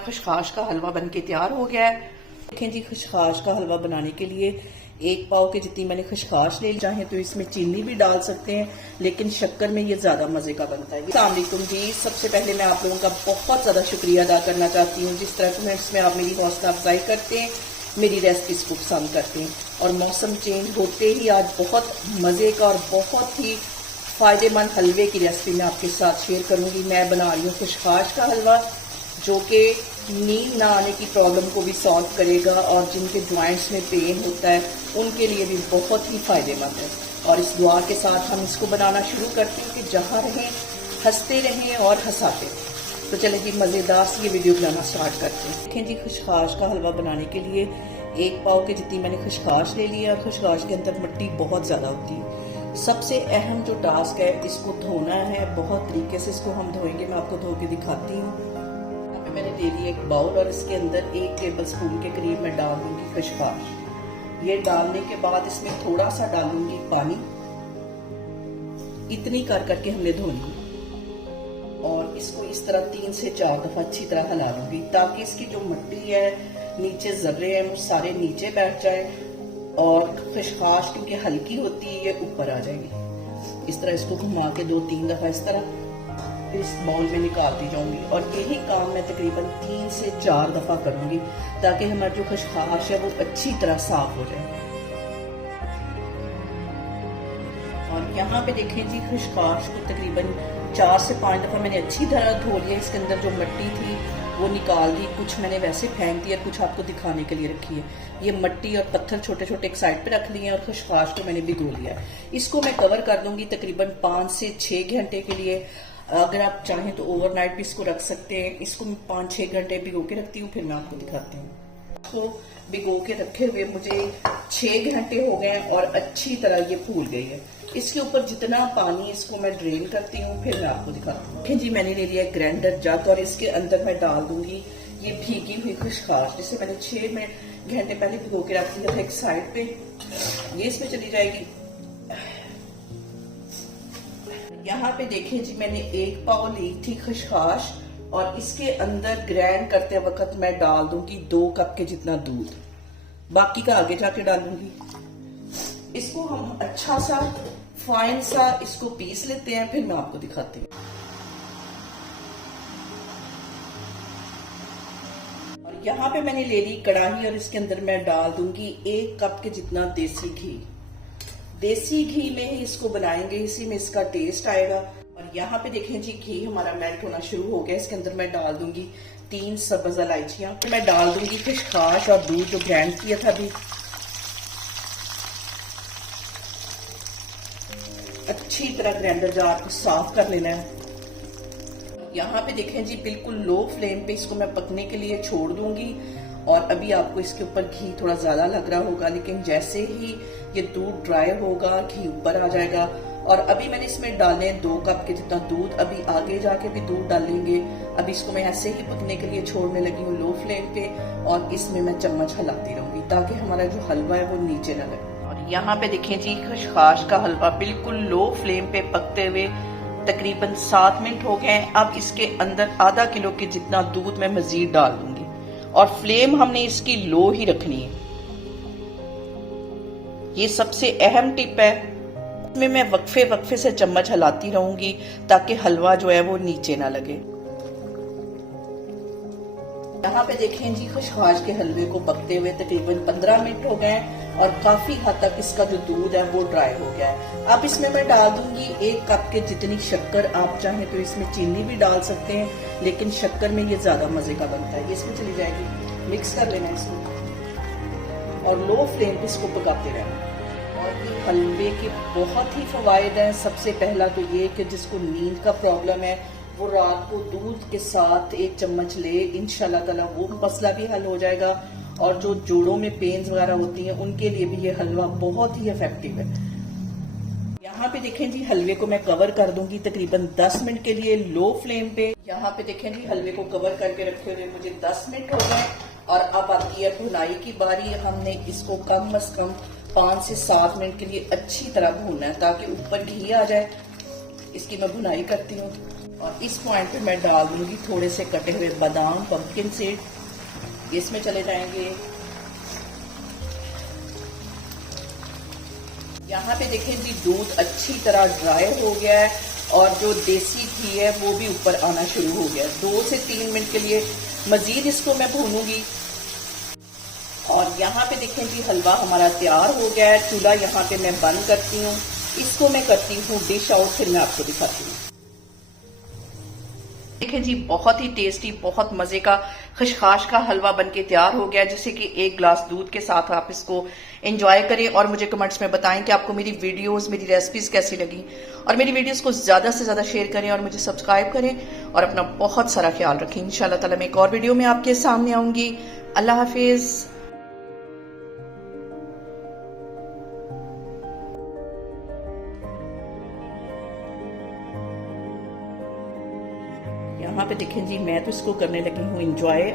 खशखाश का हलवा बनके तैयार हो गया है। देखें जी, खशखाश का हलवा बनाने के लिए 1 पाव के जितनी मैंने खशखाश ले ली। चाहे तो इसमें चीनी भी डाल सकते हैं, लेकिन शक्कर में ये ज्यादा मजे का बनता है। अस्सलाम वालेकुम जी, सबसे पहले मैं आप लोगों का बहुत ज्यादा शुक्रिया अदा करना चाहती हूँ जिस तरह कमेंट्स में आप मेरी हौसला अफजाई करते हैं, मेरी रेसिपीज को पसंद करते हैं। और मौसम चेंज होते ही आज बहुत मजे का और बहुत ही फायदेमंद हलवे की रेसिपी मैं आपके साथ शेयर करूंगी। मैं बना रही हूँ खशखाश का हलवा, जो कि नींद ना आने की प्रॉब्लम को भी सॉल्व करेगा और जिनके जॉइंट्स में पेन होता है उनके लिए भी बहुत ही फायदेमंद है। और इस दुआ के साथ हम इसको बनाना शुरू करते हैं कि जहाँ रहें हंसते रहें और हंसाते रहें। तो चलें जी, मज़ेदार सी ये वीडियो बनाना स्टार्ट करते हैं। देखें जी, खशखाश का हलवा बनाने के लिए 1 पाव के जितनी मैंने खशखाश ले ली है। और खशखाश के अंदर मिट्टी बहुत ज़्यादा होती है। सबसे अहम जो टास्क है, इसको धोना है। बहुत तरीके से इसको हम धोएंगे, मैं आपको धो के दिखाती हूँ। मैंने ले लिया 1 बाउल और इसके अंदर 1 टेबल स्पून के करीब मैं डाल दूंगी खशखाश। ये डालने के बाद इसमें थोड़ा सा डालूंगी पानी। इतनी कर करके हमने धोनी और इसको इस तरह 3 से 4 दफा अच्छी तरह हिला लूंगी, ताकि इसकी जो मिट्टी है, नीचे जर्रे हैं, वो सारे नीचे बैठ जाए और खशखाश क्योंकि हल्की होती है ये ऊपर आ जाएगी। इस तरह इसको घुमा के 2-3 दफा इस तरह इस बाउल में निकालती जाऊंगी। और यही काम मैं तकरीबन 3 से 4 दफा करूंगी, ताकि हमारा जो खशखाश है वो अच्छी तरह साफ हो जाए। और यहाँ पे देखें जी, खशखाश को तकरीबन 4 से 5 दफा मैंने अच्छी तरह धो लिया। इसके अंदर जो मिट्टी थी वो निकाल दी, कुछ मैंने वैसे फेंक दिया, कुछ आपको दिखाने के लिए रखी है। ये मिट्टी और पत्थर छोटे छोटे एक साइड पे रख लिए हैं और खशखाश को मैंने भिगो लिया। इसको मैं कवर कर दूंगी तकरीबन 5 से 6 घंटे के लिए। अगर आप चाहें तो ओवरनाइट भी इसको रख सकते हैं। इसको मैं 5-6 घंटे भिगो के रखती हूँ, फिर मैं आपको दिखाती हूँ। तो भिगो के रखे हुए मुझे 6 घंटे हो गए और अच्छी तरह ये फूल गई है। इसके ऊपर जितना पानी, इसको मैं ड्रेन करती हूँ, फिर मैं आपको दिखाती हूँ। जी, मैंने ले लिया ग्राइंडर जग और इसके अंदर मैं डाल दूंगी ये भीगी हुई खशखाश, जिसे मैंने 6 घंटे पहले भिगो के रख दिया था एक साइड पे। ये इसमें चली जाएगी। यहाँ पे देखें जी, मैंने 1 पाव ली थी खशखाश और इसके अंदर ग्राइंड करते वक्त मैं डाल दूंगी 2 कप के जितना दूध। बाकी का आगे जाके डालूंगी। इसको हम अच्छा सा फाइन सा इसको पीस लेते हैं, फिर मैं आपको दिखाती हूँ। और यहाँ पे मैंने ले ली कढ़ाई और इसके अंदर मैं डाल दूंगी 1 कप के जितना देसी घी। देसी घी में ही इसको बनाएंगे, इसी में इसका टेस्ट आएगा। और यहाँ पे देखें जी, घी हमारा मेल्ट होना शुरू हो गया। इसके अंदर मैं डाल दूंगी 3 सब्ज इलायचियां। मैं डाल दूंगी खशखाश और दूध जो ग्राइंड किया था अभी। अच्छी तरह ग्राइंडर जार को साफ कर लेना है। यहाँ पे देखें जी, बिल्कुल लो फ्लेम पे इसको मैं पकने के लिए छोड़ दूंगी। और अभी आपको इसके ऊपर घी थोड़ा ज्यादा लग रहा होगा, लेकिन जैसे ही ये दूध ड्राई होगा घी ऊपर आ जाएगा। और अभी मैंने इसमें डाले 2 कप के जितना दूध। अभी आगे जाके भी दूध डालेंगे। अभी इसको मैं ऐसे ही पकने के लिए छोड़ने लगी हूँ लो फ्लेम पे। और इसमें मैं चम्मच हिलाती रहूंगी, ताकि हमारा जो हलवा है वो नीचे न लगे। और यहाँ पे देखें जी, खशखाश का हलवा बिल्कुल लो फ्लेम पे पकते हुए तकरीबन 7 मिनट हो गए। अब इसके अंदर आधा किलो के जितना दूध मैं मजीद डाल दूंगी और फ्लेम हमने इसकी लो ही रखनी है। ये सबसे अहम टिप है। इसमें मैं वक्फे से चम्मच हिलाती रहूंगी, ताकि हलवा जो है वो नीचे ना लगे। यहाँ पे देखें जी, खशखाश के हलवे को पकते हुए तकरीबन 15 मिनट हो गए और काफी हद तक इसका जो दूध है वो ड्राई हो गया है। अब इसमें मैं डाल दूंगी 1 कप के जितनी शक्कर। आप चाहें तो इसमें चीनी भी डाल सकते हैं, लेकिन शक्कर में ये ज्यादा मजे का बनता है। ये इसमें चली जाएगी। मिक्स कर लेना इसमें और लो फ्लेम पे इसको पकाते रहना। और ये हलवे के बहुत ही फवायद हैं। सबसे पहला तो ये कि जिसको नींद का प्रॉब्लम है वो रात को दूध के साथ 1 चम्मच ले, इंशाल्लाह ताला वो मसला भी हल हो जाएगा। और जो जोड़ों में पेन्स वगैरह होती हैं उनके लिए भी ये हलवा बहुत ही इफेक्टिव है। यहाँ पे देखें जी, हलवे को मैं कवर कर दूंगी तकरीबन 10 मिनट के लिए लो फ्लेम पे। यहाँ पे देखें जी, हलवे को कवर करके रखे हुए मुझे 10 मिनट हो गए। और अब आती है भुनाई की बारी। हमने इसको कम से कम 5 से 7 मिनट के लिए अच्छी तरह भूनना है, ताकि ऊपर घी आ जाए। इसकी मैं भुनाई करती हूँ। और इस पॉइंट पे मैं डाल दूंगी थोड़े से कटे हुए बादाम, पंपकिन सीड, इसमें चले जाएंगे। यहाँ पे देखें जी दूध अच्छी तरह ड्राई हो गया है और जो देसी घी है वो भी ऊपर आना शुरू हो गया है। 2 से 3 मिनट के लिए मजीद इसको मैं भूनूंगी। और यहाँ पे देखें जी हलवा हमारा तैयार हो गया है। चूल्हा यहाँ पे मैं बंद करती हूँ, इसको मैं करती हूँ डिश आउट, फिर मैं आपको दिखाती हूँ। देखें जी बहुत ही टेस्टी, बहुत मजे का खशखाश का हलवा बनके तैयार हो गया, जैसे कि 1 गिलास दूध के साथ आप इसको एंजॉय करें। और मुझे कमेंट्स में बताएं कि आपको मेरी वीडियोस, मेरी रेसिपीज कैसी लगी। और मेरी वीडियोस को ज्यादा से ज्यादा शेयर करें और मुझे सब्सक्राइब करें और अपना बहुत सारा ख्याल रखें। इंशाल्लाह ताला मैं एक और वीडियो में आपके सामने आऊंगी। अल्लाह हाफिज। यहाँ पे देखें जी मैं तो इसको करने लगी हूँ एंजॉय।